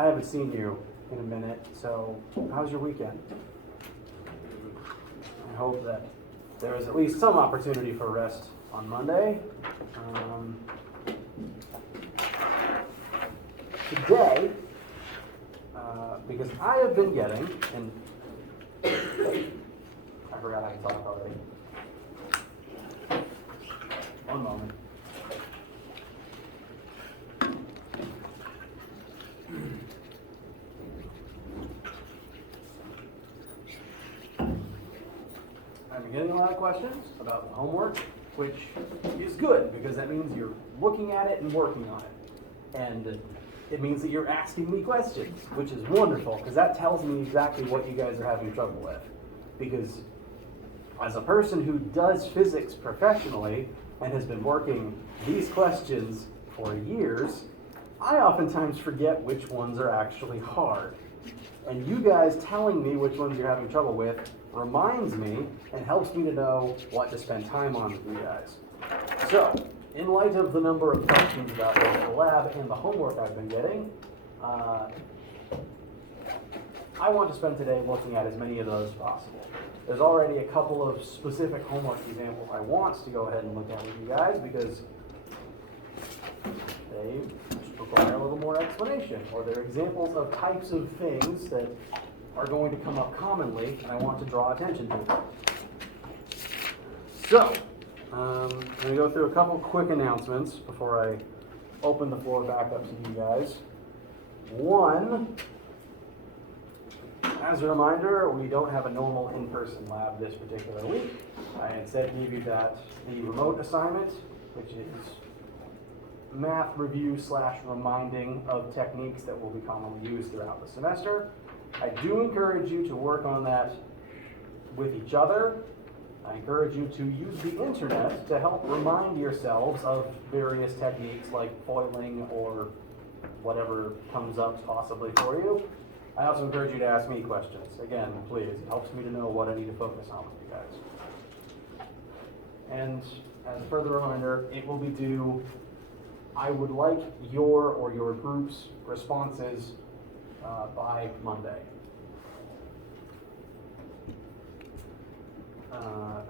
I haven't seen you in a minute, so how's your weekend? I hope that there is at least some opportunity for rest on Monday. Today, because I have been getting, and I forgot I can talk already. One moment. I've been getting a lot of questions about the homework, which is good because that means you're looking at it and working on it. And it means that you're asking me questions, which is wonderful because that tells me exactly what you guys are having trouble with. Because as a person who does physics professionally and has been working these questions for years, I oftentimes forget which ones are actually hard. And you guys telling me which ones you're having trouble with reminds me and helps me to know what to spend time on with you guys. So, in light of the number of questions about both the lab and the homework I've been getting, I want to spend today looking at as many of those as possible. There's already a couple of specific homework examples I want to go ahead and look at with you guys because they require a little more explanation, or they're examples of types of things that are going to come up commonly, and I want to draw attention to them. So, I'm going to go through a couple quick announcements before I open the floor back up to you guys. One, as a reminder, we don't have a normal in-person lab this particular week. I instead gave you the remote assignment, which is math review / reminding of techniques that will be commonly used throughout the semester. I do encourage you to work on that with each other. I encourage you to use the internet to help remind yourselves of various techniques like foiling or whatever comes up possibly for you. I also encourage you to ask me questions. Again, please, it helps me to know what I need to focus on with you guys. And as a further reminder, it will be due, I would like your or your group's responses by Monday.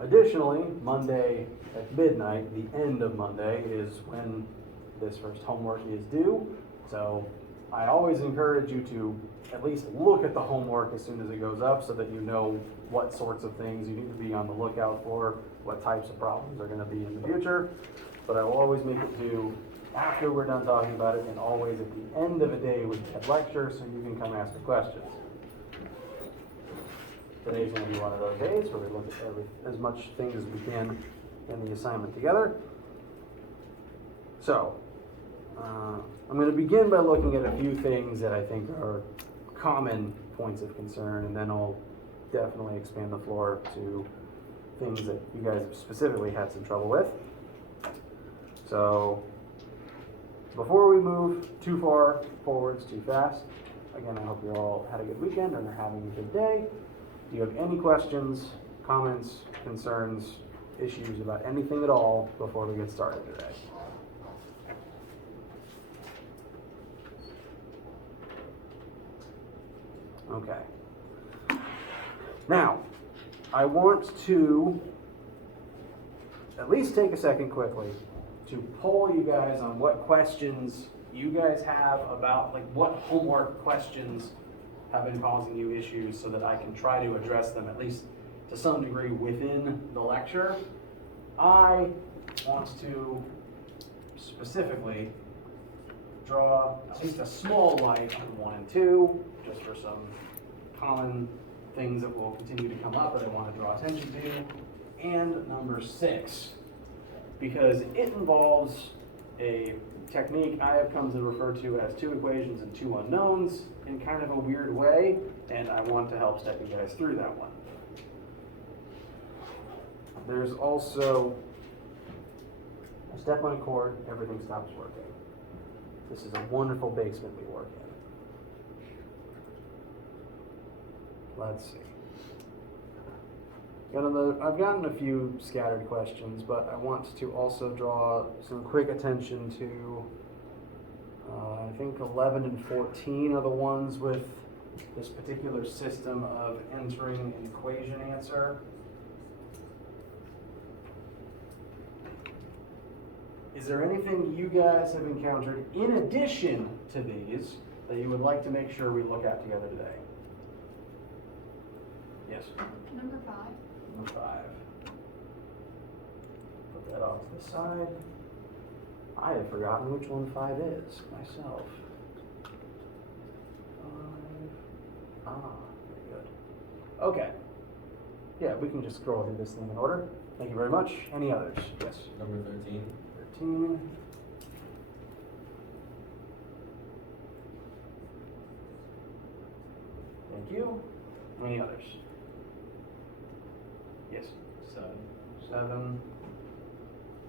Additionally, Monday at midnight, the end of Monday, is when this first homework is due. So I always encourage you to at least look at the homework as soon as it goes up so that you know what sorts of things you need to be on the lookout for, what types of problems are going to be in the future. But I will always make it due after we're done talking about it and always at the end of a day with that lecture so you can come ask the questions. Today's going to be one of those days where we look at as much things as we can in the assignment together. So, I'm going to begin by looking at a few things that I think are common points of concern, and then I'll definitely expand the floor to things that you guys have specifically had some trouble with. So, before we move too far forwards too fast, again, I hope you all had a good weekend and are having a good day. Do you have any questions, comments, concerns, issues about anything at all before we get started today? Okay. Now, I want to at least take a second quickly to poll you guys on what questions you guys have about, like, what homework questions have been causing you issues so that I can try to address them at least to some degree within the lecture. I want to specifically draw at least a small light on 1 and 2, just for some common things that will continue to come up that I want to draw attention to, and number 6, because it involves a technique I have come to refer to as 2 equations and 2 unknowns in kind of a weird way, and I want to help step you guys through that one. There's also a step on a chord, everything stops working. This is a wonderful basement we work in. Let's see. I've gotten a few scattered questions, but I want to also draw some quick attention to I think 11 and 14 are the ones with this particular system of entering an equation answer. Is there anything you guys have encountered in addition to these that you would like to make sure we look at together today? Yes? Number 5. Number 5. Put that off to the side. I have forgotten which one 5 is myself. 5. Very good. Okay. Yeah, we can just scroll through this thing in order. Thank you very much. Any others? Yes. Number 13. 13. Thank you. Any others? Yes. 7. 7.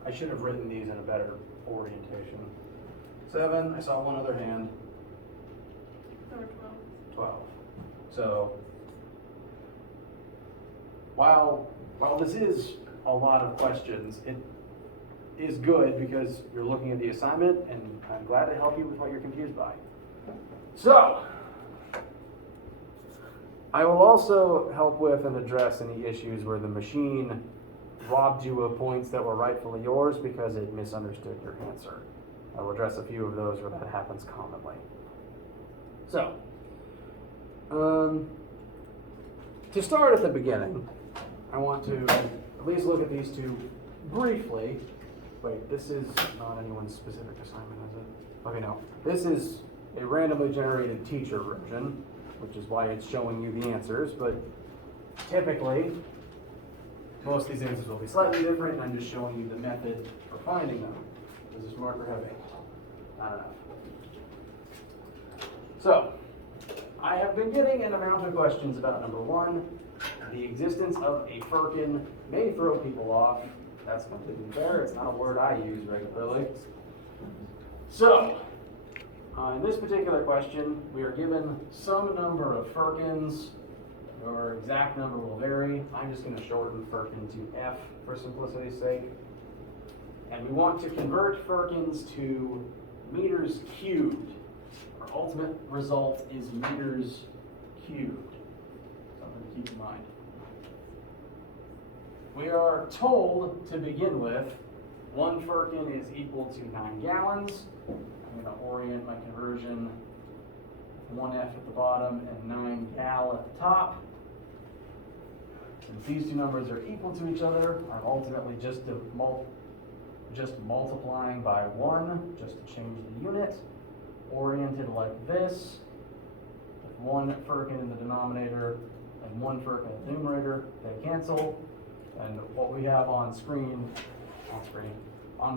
I should have written these in a better orientation. 7. I saw one other hand. Number 12. 12. So, while this is a lot of questions, it is good because you're looking at the assignment, and I'm glad to help you with what you're confused by. So, I will also help with and address any issues where the machine robbed you of points that were rightfully yours because it misunderstood your answer. I will address a few of those where that happens commonly. So, to start at the beginning, I want to at least look at these two briefly. Wait, this is not anyone's specific assignment, is it? Okay, no. This is a randomly generated teacher version, which is why it's showing you the answers, but typically, most of these answers will be slightly different, and I'm just showing you the method for finding them. Is this marker heavy? Not enough. So, I have been getting an amount of questions about number 1. The existence of a firkin may throw people off. That's completely fair. It's not a word I use regularly. So, in this particular question, we are given some number of firkins. Your exact number will vary. I'm just going to shorten firkin to F for simplicity's sake. And we want to convert firkins to meters cubed. Our ultimate result is meters cubed. Something to keep in mind. We are told to begin with, 1 firkin is equal to 9 gallons. I'm going to orient my conversion with 1F at the bottom and 9 gal at the top. Since these two numbers are equal to each other, I'm ultimately just multiplying by 1 just to change the unit. Oriented like this, with 1 firkin in the denominator and 1 firkin in the numerator, they cancel. And what we have on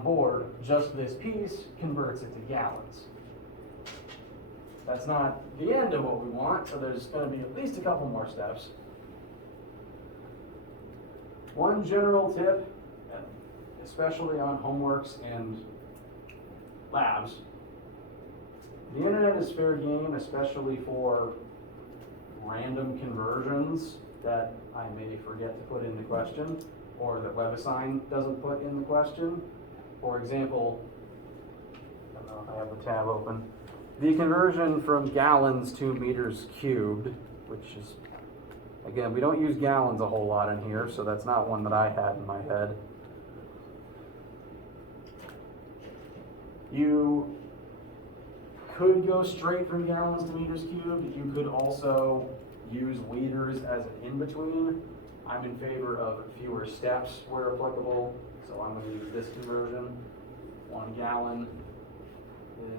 board, just this piece converts it to gallons. That's not the end of what we want, so there's going to be at least a couple more steps. One general tip, especially on homeworks and labs, the internet is fair game, especially for random conversions that I may forget to put in the question, or that WebAssign doesn't put in the question. For example, I don't know if I have the tab open. The conversion from gallons to meters cubed, which is, again, we don't use gallons a whole lot in here, so that's not one that I had in my head. You could go straight from gallons to meters cubed. You could also use liters as an in-between. I'm in favor of fewer steps where applicable, so I'm going to use this conversion. 1 gallon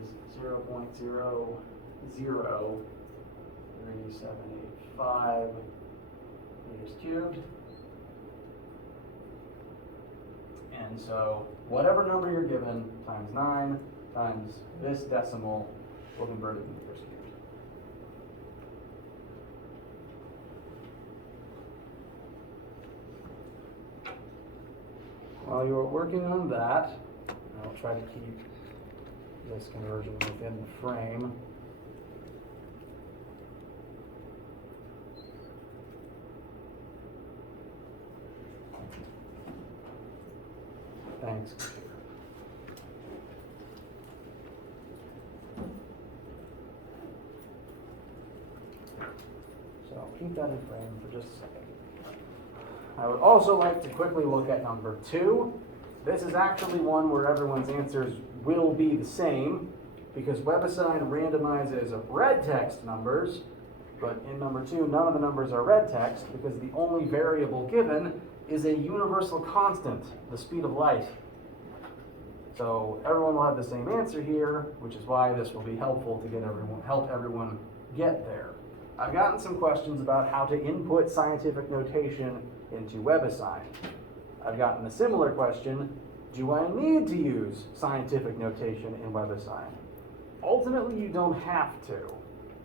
is 0.0003785 meters cubed. And so whatever number you're given times 9 times this decimal will convert it to meters cubed. While you are working on that, I'll try to keep this conversion within the frame. Thanks, computer. keep that in frame for just a second. I would also like to quickly look at number 2. This is actually one where everyone's answers will be the same because WebAssign randomizes red text numbers, but in number 2, none of the numbers are red text because the only variable given is a universal constant, the speed of light. So everyone will have the same answer here, which is why this will be helpful to help everyone get there. I've gotten some questions about how to input scientific notation into WebAssign. I've gotten a similar question, do I need to use scientific notation in WebAssign? Ultimately, you don't have to.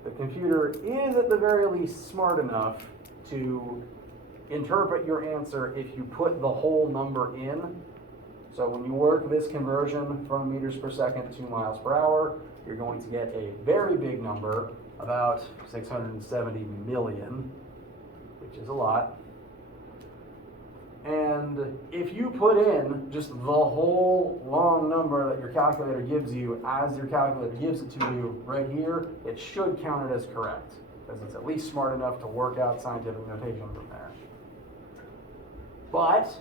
The computer is at the very least smart enough to interpret your answer if you put the whole number in. So when you work this conversion from meters per second to miles per hour, you're going to get a very big number, about 670 million, which is a lot. And if you put in just the whole long number that your calculator gives you as your calculator gives it to you right here, it should count it as correct, because it's at least smart enough to work out scientific notation from there. But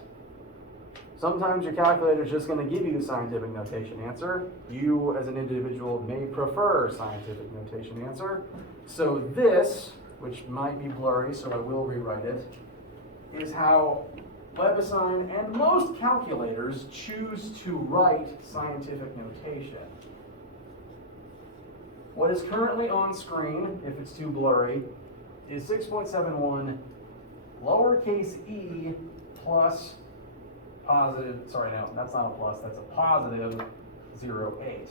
sometimes your calculator is just going to give you the scientific notation answer. You, as an individual, may prefer a scientific notation answer. So this, which might be blurry, so I will rewrite it, is how WebAssign and most calculators choose to write scientific notation. What is currently on screen, if it's too blurry, is 6.71 lowercase e plus positive, sorry, no, that's not a plus, that's a positive 0.8.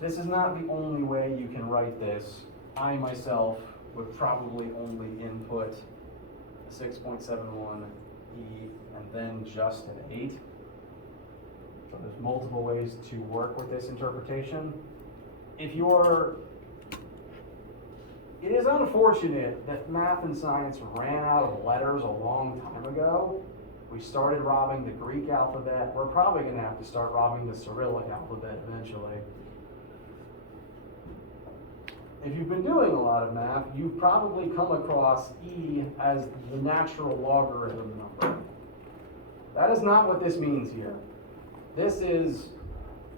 This is not the only way you can write this. I myself would probably only input 6.71 e and then just an 8. So there's multiple ways to work with this interpretation. It is unfortunate that math and science ran out of letters a long time ago. We started robbing the Greek alphabet. We're probably going to have to start robbing the Cyrillic alphabet eventually. If you've been doing a lot of math, you've probably come across e as the natural logarithm number. That is not what this means here. This is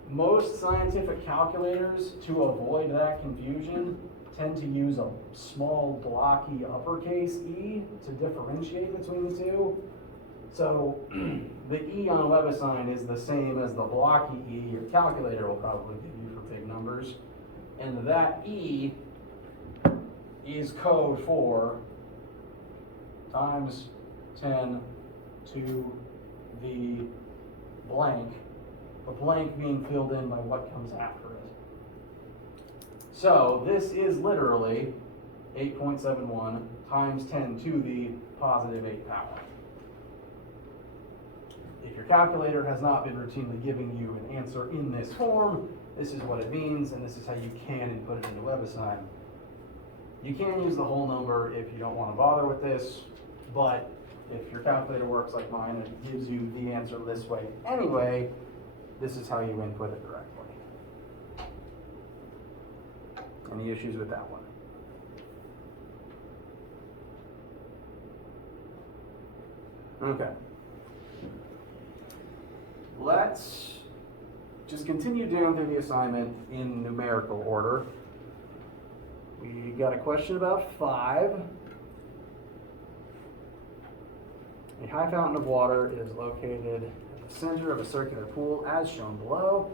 most scientific calculators, to avoid that confusion, tend to use a small blocky uppercase e to differentiate between the two. So the e on WebAssign is the same as the blocky e your calculator will probably give you for big numbers. And that e is code for times 10 to the blank being filled in by what comes after it. So this is literally 8.71 times 10 to the positive 8 power. If your calculator has not been routinely giving you an answer in this form, this is what it means, and this is how you can input it into WebAssign. You can use the whole number if you don't want to bother with this, but if your calculator works like mine and it gives you the answer this way anyway, this is how you input it directly. Any issues with that one? Okay. Let's just continue down through the assignment in numerical order. We got a question about 5. A high fountain of water is located at the center of a circular pool as shown below.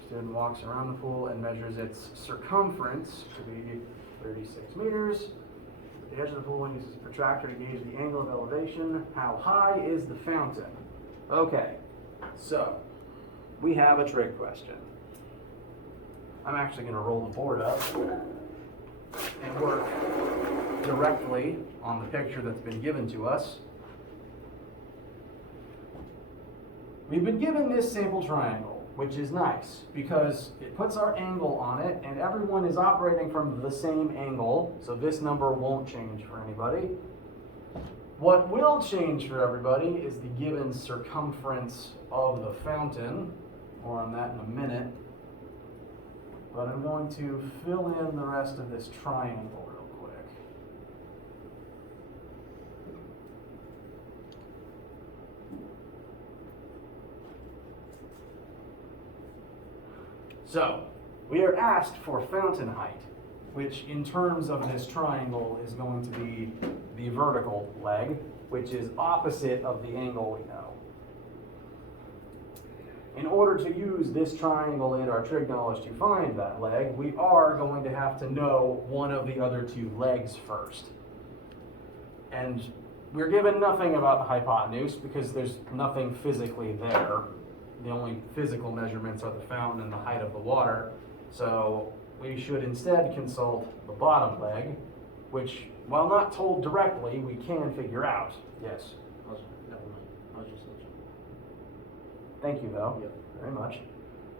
The student walks around the pool and measures its circumference to be 36 meters. At the edge of the pool and uses a protractor to gauge the angle of elevation. How high is the fountain? Okay, so we have a trig question. I'm actually going to roll the board up and work directly on the picture that's been given to us. We've been given this sample triangle, which is nice because it puts our angle on it and everyone is operating from the same angle, so this number won't change for anybody. What will change for everybody is the given circumference of the fountain. More on that in a minute. But I'm going to fill in the rest of this triangle real quick. So, we are asked for fountain height, which in terms of this triangle is going to be the vertical leg, which is opposite of the angle we know. In order to use this triangle in our trig knowledge to find that leg, we are going to have to know one of the other two legs first. And we're given nothing about the hypotenuse because there's nothing physically there. The only physical measurements are the fountain and the height of the water. So we should instead consult the bottom leg, which, while not told directly, we can figure out. Yes? Never mind. I was just listening. Thank you, though, Yep. very much.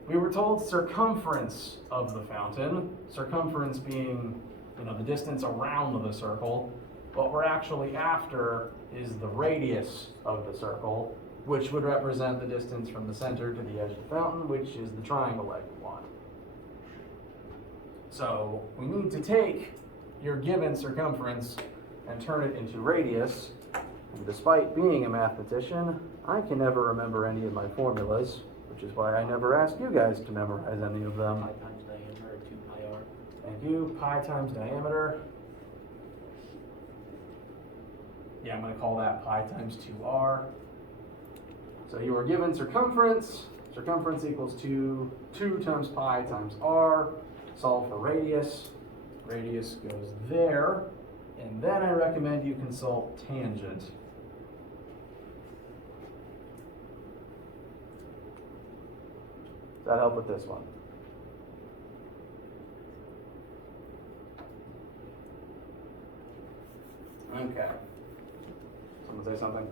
We were told circumference of the fountain, circumference being, the distance around the circle. What we're actually after is the radius of the circle, which would represent the distance from the center to the edge of the fountain, which is the triangle leg we want. So we need to take your given circumference and turn it into radius. And despite being a mathematician, I can never remember any of my formulas, which is why I never ask you guys to memorize any of them. Pi times diameter, or 2 pi r. Thank you. Pi times diameter. Yeah, I'm going to call that pi times 2r. So you are given circumference. Circumference equals 2 times pi times r. Solve for radius. Radius goes there. And then I recommend you consult tangent. Does that help with this one? Okay. Someone say something?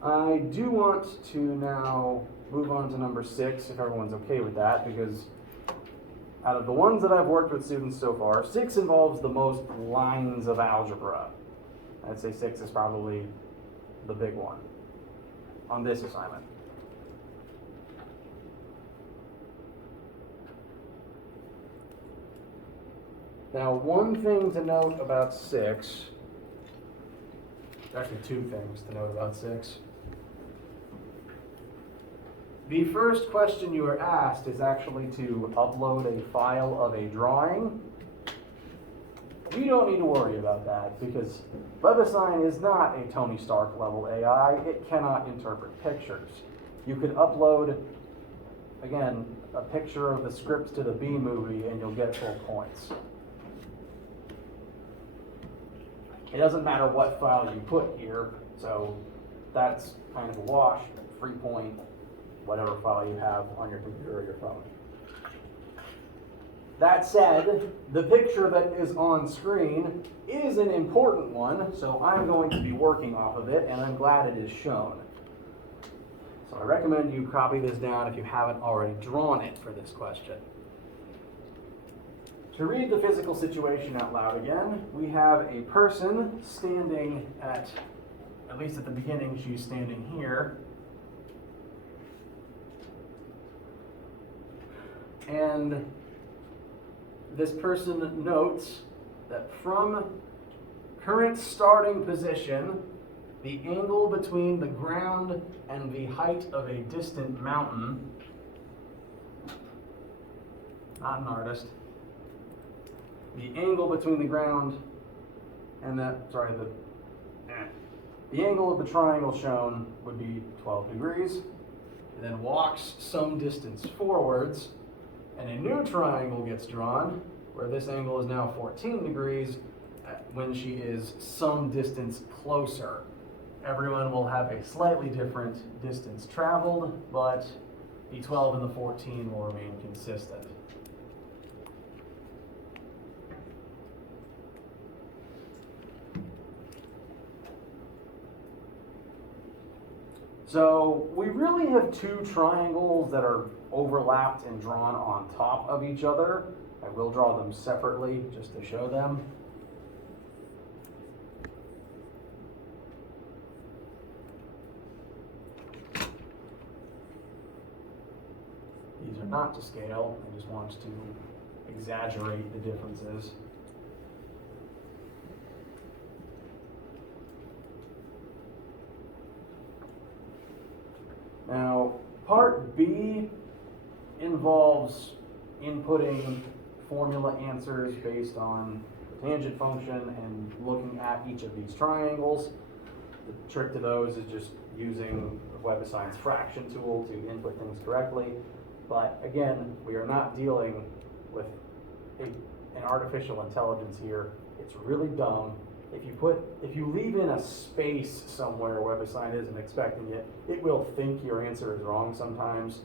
I do want to now move on to number 6, if everyone's okay with that, because out of the ones that I've worked with students so far, 6 involves the most lines of algebra. I'd say 6 is probably the big one on this assignment. Now, one thing to note about 6, actually 2 things to note about 6. The first question you are asked is actually to upload a file of a drawing. You don't need to worry about that because WebAssign is not a Tony Stark level AI. It cannot interpret pictures. You could upload, again, a picture of the script to the B movie and you'll get full points. It doesn't matter what file you put here, so that's kind of a wash, free point, whatever file you have on your computer or your phone. That said, the picture that is on screen is an important one, so I'm going to be working off of it, and I'm glad it is shown. So I recommend you copy this down if you haven't already drawn it for this question. To read the physical situation out loud again, we have a person standing at least at the beginning, she's standing here. And this person notes that from current starting position, the angle between the ground and the height of a distant mountain, not an artist, the angle between the ground and the angle of the triangle shown would be 12 degrees, and then walks some distance forwards, and a new triangle gets drawn, where this angle is now 14 degrees when she is some distance closer. Everyone will have a slightly different distance traveled, but the 12 and the 14 will remain consistent. So we really have two triangles that are overlapped and drawn on top of each other. I will draw them separately just to show them. These are not to scale, I just want to exaggerate the differences. Part B involves inputting formula answers based on the tangent function and looking at each of these triangles. The trick to those is just using WebAssign's fraction tool to input things correctly. But again, we are not dealing with an artificial intelligence here. It's really dumb. If you leave in a space somewhere WebAssign isn't expecting it, it will think your answer is wrong sometimes.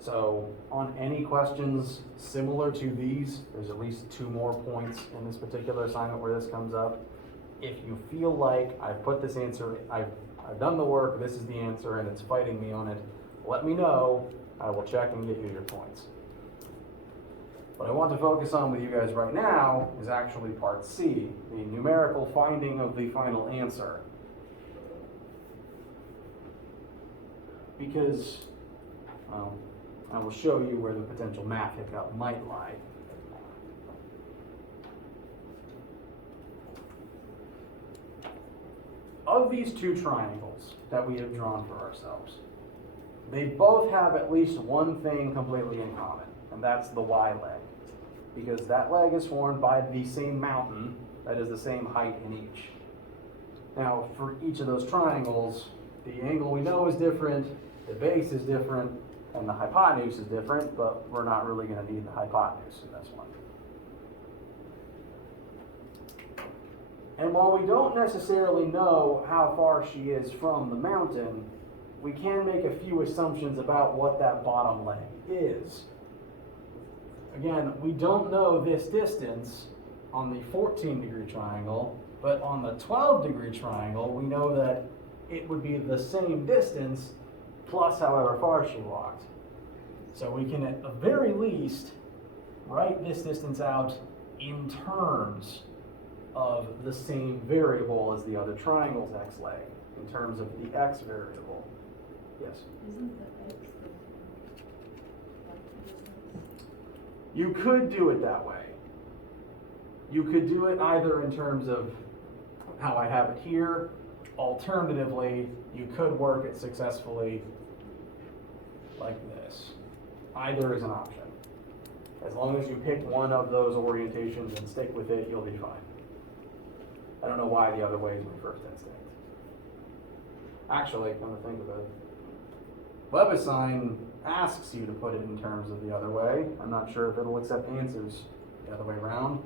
So on any questions similar to these, there's at least 2 more points in this particular assignment where this comes up. If you feel like I've put this answer, I've done the work, this is the answer, and it's fighting me on it, let me know. I will check and get you your points. What I want to focus on with you guys right now is actually part C, the numerical finding of the final answer. Because, well, I will show you where the potential math hiccup might lie. Of these 2 triangles that we have drawn for ourselves, they both have at least one thing completely in common, and that's the y leg. Because that leg is formed by the same mountain that is the same height in each. Now, for each of those triangles, the angle we know is different, the base is different, and the hypotenuse is different, but we're not really going to need the hypotenuse in this one. And while we don't necessarily know how far she is from the mountain, we can make a few assumptions about what that bottom leg is. Again, we don't know this distance on the 14-degree triangle, but on the 12-degree triangle, we know that it would be the same distance plus however far she walked. So we can at the very least write this distance out in terms of the same variable as the other triangle's x leg, in terms of the x variable. Yes? Isn't the x the distance? You could do it that way. You could do it either in terms of how I have it here. Alternatively, you could work it successfully like this. Either is an option. As long as you pick one of those orientations and stick with it, you'll be fine. I don't know why the other way is my first instinct. Actually, come to think of it, WebAssign asks you to put it in terms of the other way. I'm not sure if it'll accept answers the other way around.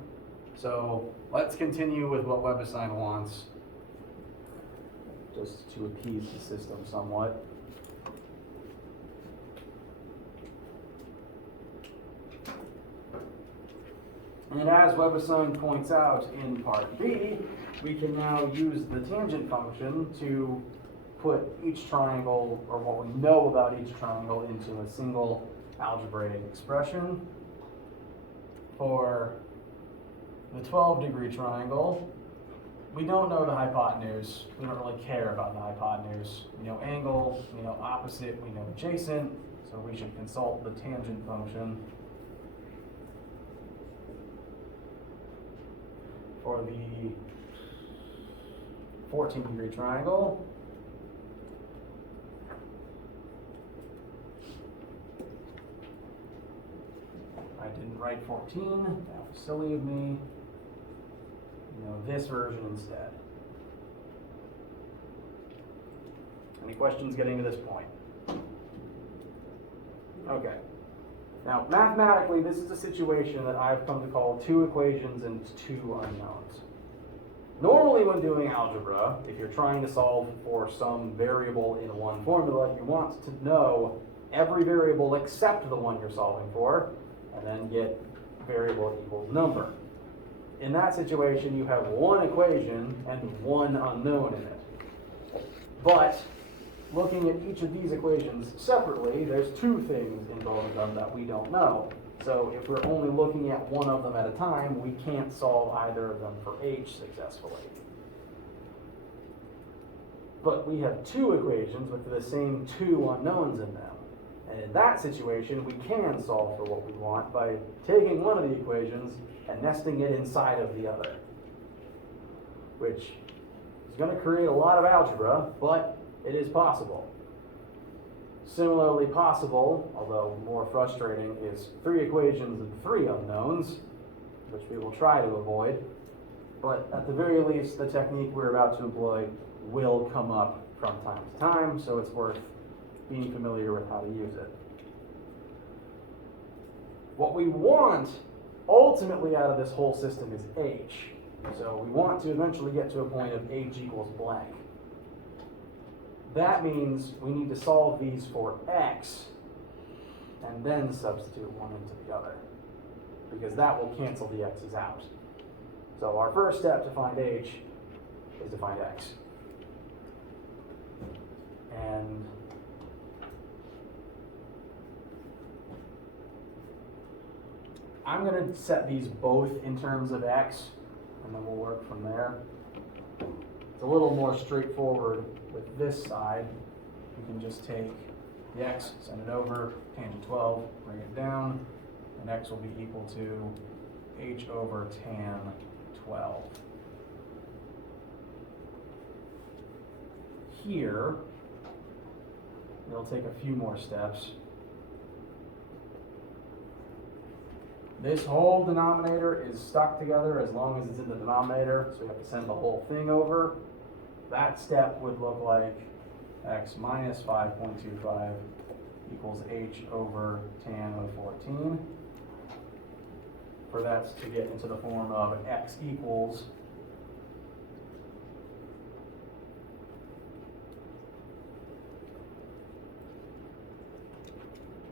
So let's continue with what WebAssign wants, just to appease the system somewhat. And as WebAssign points out in part B, we can now use the tangent function to put each triangle, or what we know about each triangle, into a single algebraic expression. For the 12-degree triangle, we don't know the hypotenuse. We don't really care about the hypotenuse. We know angle, we know opposite, we know adjacent, so we should consult the tangent function. For the 14-degree triangle, I didn't write 14, that was silly of me. You know, this version instead. Any questions getting to this point? Okay. Now, mathematically, this is a situation that I've come to call 2 equations and 2 unknowns. Normally, when doing algebra, if you're trying to solve for some variable in one formula, you want to know every variable except the one you're solving for, and then get variable equals number. In that situation, you have 1 equation and 1 unknown in it. But looking at each of these equations separately, there's 2 things in both of them that we don't know. So if we're only looking at one of them at a time, we can't solve either of them for h successfully. But we have 2 equations with the same 2 unknowns in them. And in that situation, we can solve for what we want by taking one of the equations and nesting it inside of the other, which is going to create a lot of algebra, but it is possible. Similarly possible, although more frustrating, is 3 equations and 3 unknowns, which we will try to avoid. But at the very least, the technique we're about to employ will come up from time to time, so it's worth being familiar with how to use it. What we want ultimately out of this whole system is h. So we want to eventually get to a point of h equals blank. That means we need to solve these for x and then substitute one into the other, because that will cancel the x's out. So our first step to find h is to find x. And I'm going to set these both in terms of x, and then we'll work from there. It's a little more straightforward with this side. You can just take the x, send it over, tangent 12, bring it down, and x will be equal to h over tan 12. Here, it'll take a few more steps. This whole denominator is stuck together as long as it's in the denominator, so we have to send the whole thing over. That step would look like x minus 5.25 equals h over tan of 14. For that to get into the form of x equals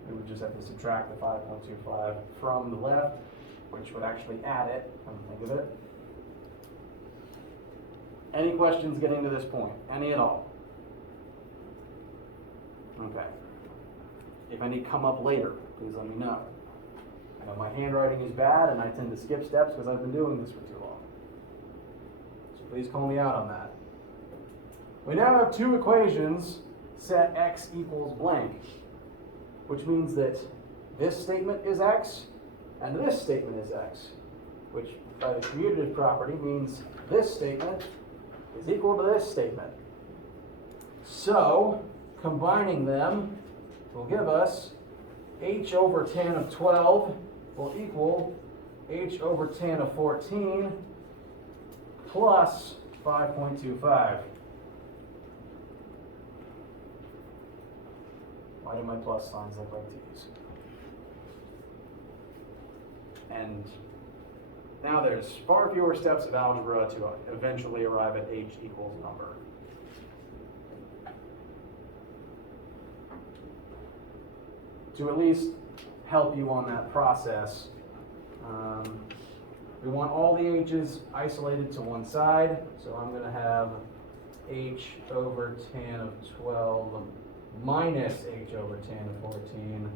we would just have to subtract the 5.25 from the left, which would actually add it, come to think of it. Any questions getting to this point? Any at all? Okay. If any come up later, please let me know. I know my handwriting is bad and I tend to skip steps because I've been doing this for too long. So please call me out on that. We now have 2 equations, set x equals blank, which means that this statement is x and this statement is x, which by the commutative property means this statement is equal to this statement. So combining them will give us h over tan of 12 will equal h over tan of 14 plus 5.25. Why do my plus signs look like these? And now there's far fewer steps of algebra to eventually arrive at h equals number. To at least help you on that process, we want all the h's isolated to one side, so I'm going to have h over tan of 12 minus h over tan of 14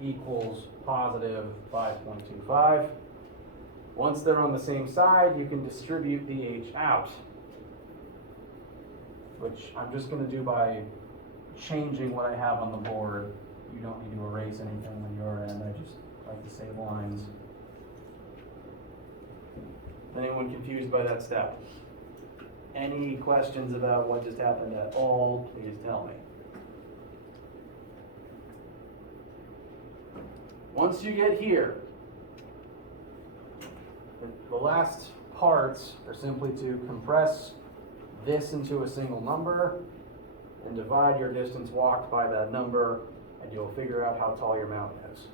equals positive 5.25. Once they're on the same side, you can distribute the h out, which I'm just going to do by changing what I have on the board. You don't need to erase anything on your end. I just like to save lines. Anyone confused by that step? Any questions about what just happened at all, please tell me. Once you get here, the last parts are simply to compress this into a single number and divide your distance walked by that number, and you'll figure out how tall your mountain is.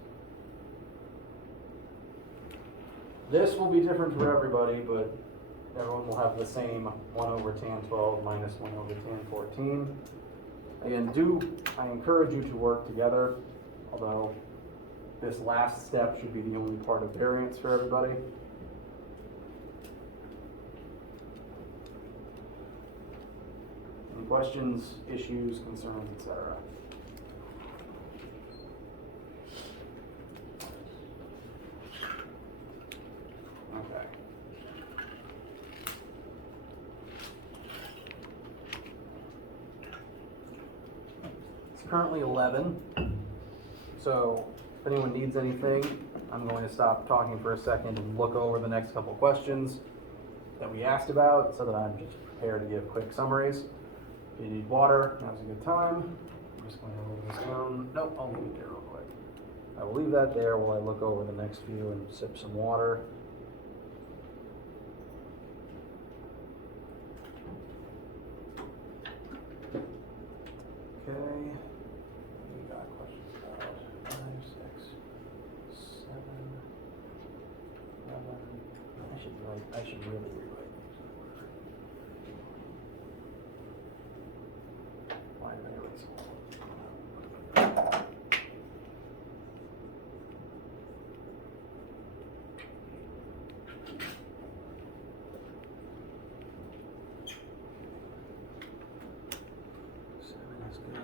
This will be different for everybody, but everyone will have the same 1 over tan 12 minus 1 over tan 14. Again, I encourage you to work together, although this last step should be the only part of variance for everybody. Any questions, issues, concerns, etc.? Okay. It's currently 11, so if anyone needs anything, I'm going to stop talking for a second and look over the next couple questions that we asked about so that I'm just prepared to give quick summaries. If you need water, now's a good time. I'm just going to move this down. Nope, I'll leave it there real quick. I will leave that there while I look over the next few and sip some water. Okay. We got questions about 5, 6, 7, 11. I should really rewrite these in order. Why did I erase all of them? Seven is good.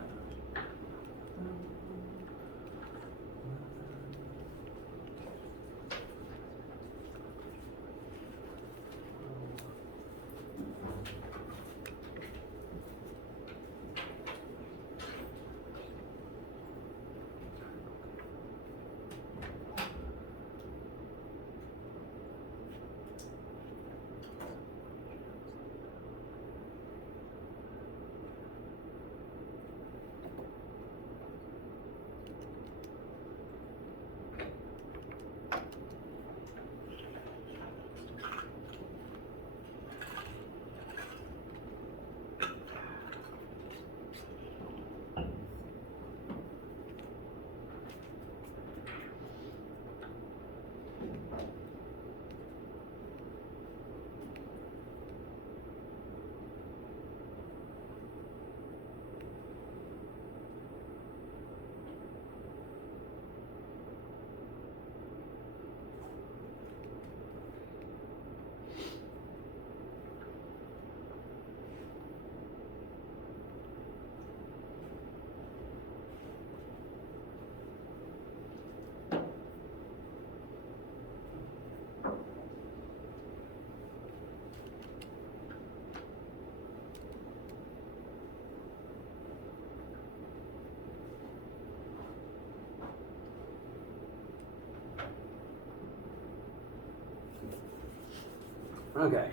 Okay.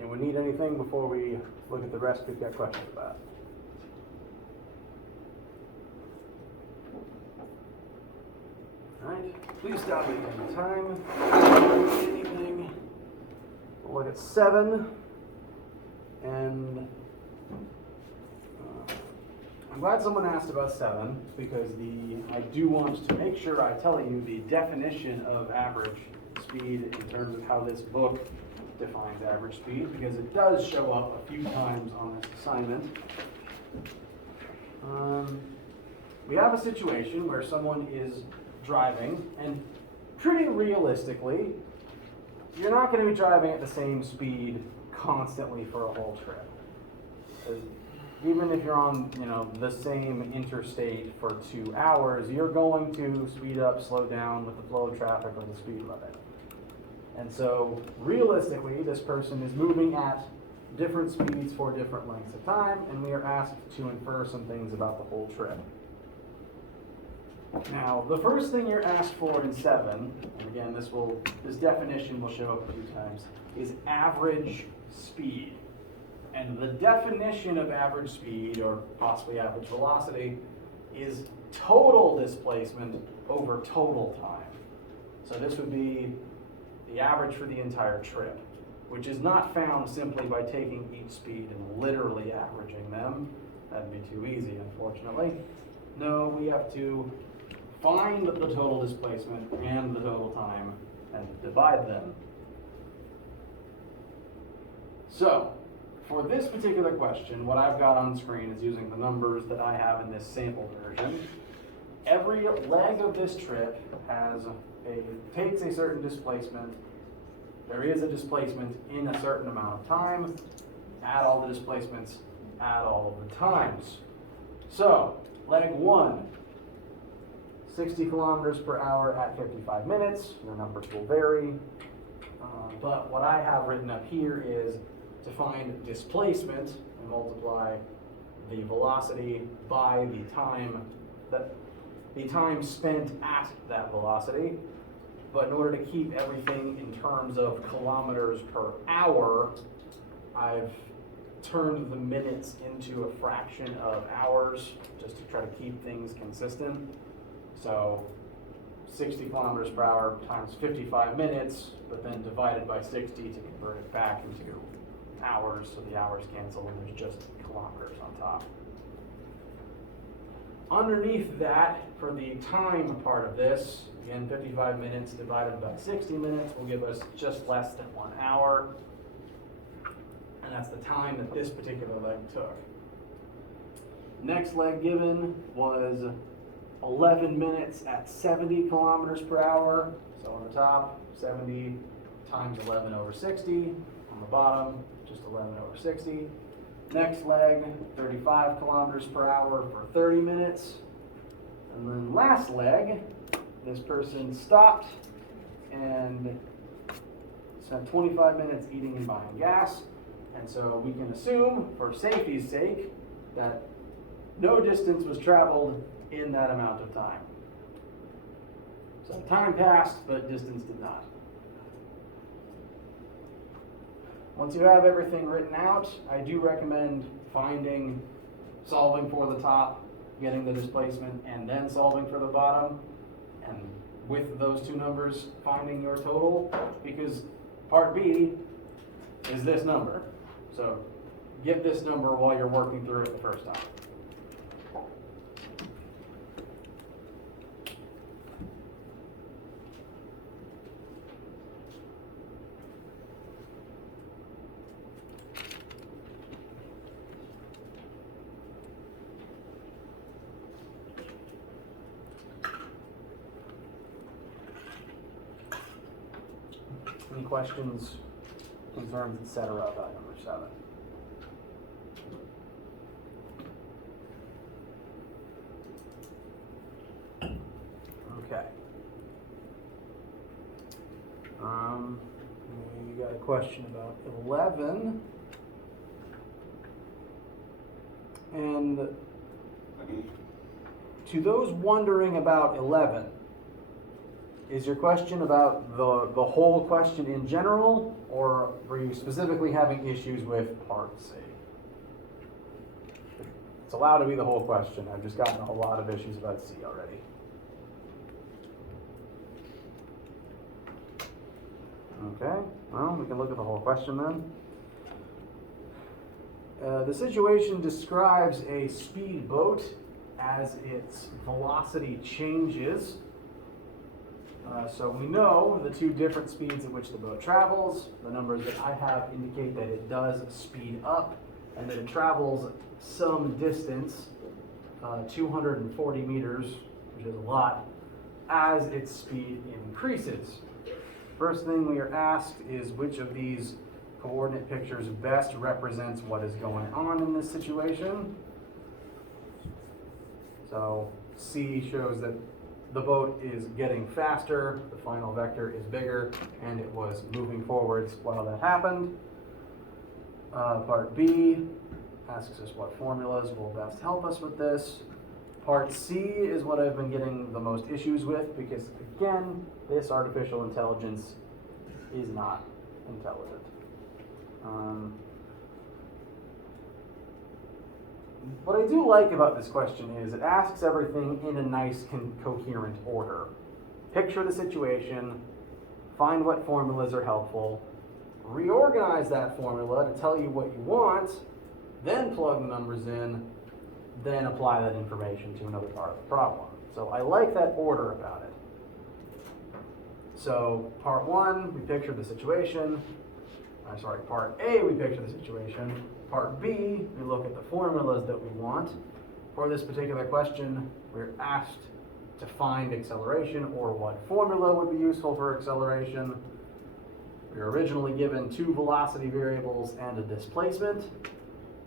Anyone need anything before we look at the rest we've got questions about? Alright, please stop me any time. Anything. We'll look at 7. And I'm glad someone asked about 7 because I do want to make sure I tell you the definition of average speed in terms of how this book defines average speed, because it does show up a few times on this assignment. We have a situation where someone is driving, and pretty realistically, you're not going to be driving at the same speed constantly for a whole trip. Even if you're on, the same interstate for 2 hours, you're going to speed up, slow down with the flow of traffic or the speed limit. And so, realistically, this person is moving at different speeds for different lengths of time, and we are asked to infer some things about the whole trip. Now, the first thing you're asked for in 7, and again, this definition will show up a few times, is average speed. And the definition of average speed, or possibly average velocity, is total displacement over total time. So this would be the average for the entire trip, which is not found simply by taking each speed and literally averaging them. That'd be too easy, unfortunately. No, we have to find the total displacement and the total time and divide them. So, for this particular question, what I've got on screen is using the numbers that I have in this sample version. Every leg of this trip takes a certain displacement. There is a displacement in a certain amount of time. Add all the displacements, add all of the times. So, leg 1, 60 kilometers per hour at 55 minutes. Your numbers will vary. But what I have written up here is to find displacement and multiply the velocity by the time spent at that velocity. But in order to keep everything in terms of kilometers per hour, I've turned the minutes into a fraction of hours just to try to keep things consistent. So 60 kilometers per hour times 55 minutes, but then divided by 60 to convert it back into hours, so the hours cancel and there's just kilometers on top. Underneath that, for the time part of this, again, 55 minutes divided by 60 minutes will give us just less than 1 hour. And that's the time that this particular leg took. Next leg given was 11 minutes at 70 kilometers per hour. So on the top, 70 times 11 over 60. On the bottom, just 11 over 60. Next leg, 35 kilometers per hour for 30 minutes. And then last leg, this person stopped and spent 25 minutes eating and buying gas. And so we can assume, for safety's sake, that no distance was traveled in that amount of time. So time passed, but distance did not. Once you have everything written out, I do recommend solving for the top, getting the displacement, and then solving for the bottom. And with those two numbers, finding your total, because part B is this number. So get this number while you're working through it the first time. Any questions, concerns, etc. about number 7? Okay. You got a question about 11. And to those wondering about 11, is your question about the whole question in general, or were you specifically having issues with part C? It's allowed to be the whole question. I've just gotten a whole lot of issues about C already. Okay, well, we can look at the whole question then. The situation describes a speed boat as its velocity changes. So we know the two different speeds at which the boat travels. The numbers that I have indicate that it does speed up and that it travels some distance, 240 meters, which is a lot, as its speed increases. First thing we are asked is which of these coordinate pictures best represents what is going on in this situation. So C shows that the boat is getting faster, the final vector is bigger, and it was moving forwards while that happened. Part B asks us what formulas will best help us with this. Part C is what I've been getting the most issues with because, again, this artificial intelligence is not intelligent. What I do like about this question is it asks everything in a nice, coherent order. Picture the situation, find what formulas are helpful, reorganize that formula to tell you what you want, then plug the numbers in, then apply that information to another part of the problem. So I like that order about it. So part 1, we picture the situation. Part A, we picture the situation. Part B, we look at the formulas that we want. For this particular question, we're asked to find acceleration or what formula would be useful for acceleration. We were originally given 2 velocity variables and a displacement.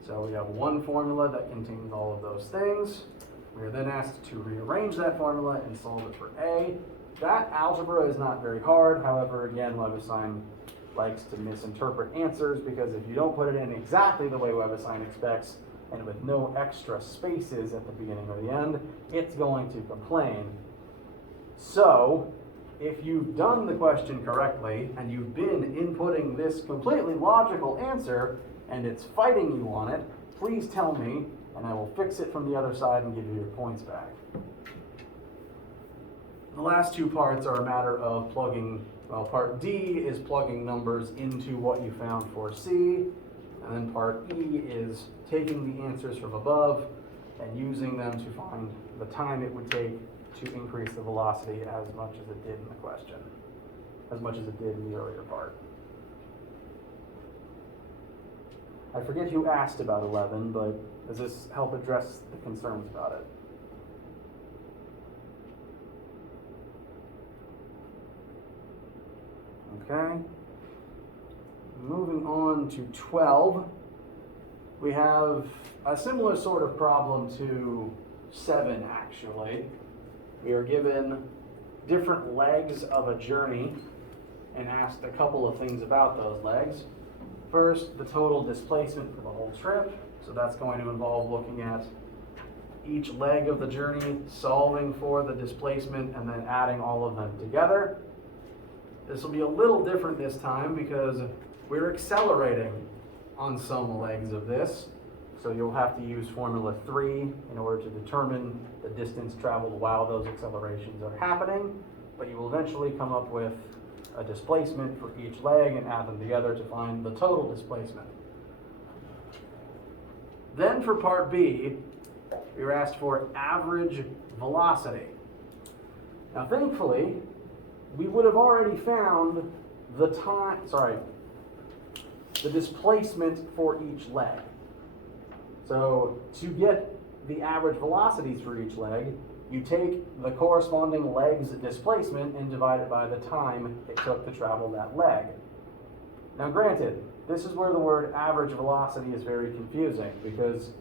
So we have one formula that contains all of those things. We are then asked to rearrange that formula and solve it for A. That algebra is not very hard. However, again, WebAssign likes to misinterpret answers because if you don't put it in exactly the way WebAssign expects and with no extra spaces at the beginning or the end, it's going to complain. So if you've done the question correctly and you've been inputting this completely logical answer, and it's fighting you on it, please tell me, and I will fix it from the other side and give you your points back. The last two parts are a matter of plugging, well, part D is plugging numbers into what you found for C, and then part E is taking the answers from above and using them to find the time it would take to increase the velocity as much as it did in the question, as much as it did in the earlier part. I forget who asked about 11, but does this help address the concerns about it? Okay. Moving on to 12, we have a similar sort of problem to 7 actually. We are given different legs of a journey and asked a couple of things about those legs. First, the total displacement for the whole trip. So that's going to involve looking at each leg of the journey, solving for the displacement, and then adding all of them together. This will be a little different this time because we're accelerating on some legs of this. So you'll have to use formula 3 in order to determine the distance traveled while those accelerations are happening. But you will eventually come up with a displacement for each leg and add them together to find the total displacement. Then for part B, we were asked for average velocity. Now thankfully, we would have already found the displacement for each leg. So to get the average velocities for each leg, you take the corresponding leg's displacement and divide it by the time it took to travel that leg. Now granted, this is where the word average velocity is very confusing because